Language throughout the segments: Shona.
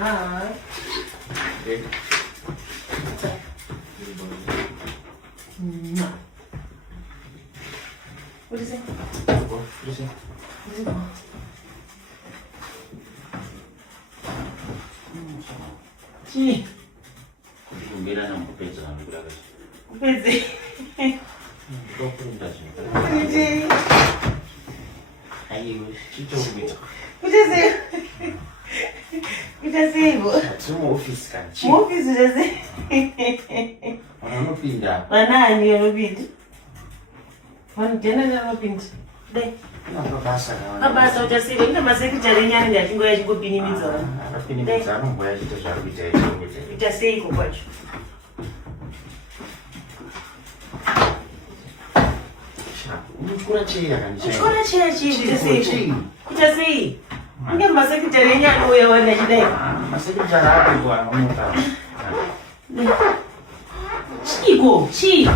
Hi. Okay. Mwah. What is it? What is it? What is it? Chi. Kumbira na mpesa ngula kazi. Busy. Ndokunda chini. Busy. Ayi chichobita. What is it? What is it? Atsumo office kanchi. Mu office what is it? Anopinda. Banani anopinda? Vanojana nevanopinda. Dai. Mabasa kawana. Mabasa uchasiri ine masekitari enyana ndachingoya chingopinimidza vanhu. Apinimidza anongoya chita zvakuita izvozvo. Uchaseiko kwacho? Unotwara chei yakanichai. Uchikora cheya chii uchaseiko? Uchasei? Unge masekitari enyana uya wanda chidai. Masekitari apo anomuka. Chiiko? Chii?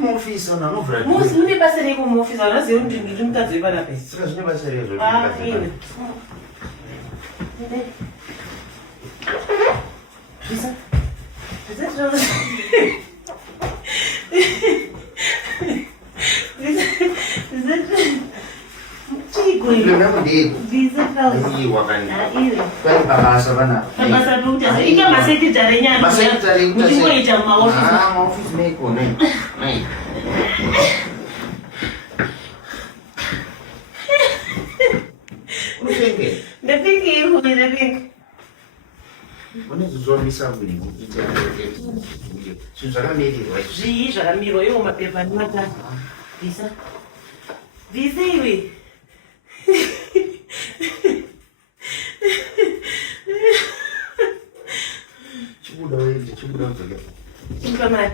Muoffice anovhura. Mune basa reiko muoffice? Vanoziva kuti ndiri mutadzi wepana pesi. Saka zvine basa rezvo. Ine. Bisa? Bisa tinoona. Chiiko Ile ino? ndakudeko. Bisa tinoona. Iyi wakani. Ine. Kwai babasa vana. Mabasa pekuchase inge masekitari enyana. Masekitari ekuchase. Muchingoita mumaoffice. Maoffice meiko ne. Nai. Unenge. Ndapingi iri ndapingi. Unezvizvomisa mbiri kuita zvinhu zvakamirirwa izvi. Zvii zvakamirwa iwo mapepa nematanda. Visa. Visa iwe. Chibuda udzoke. Chipa mari.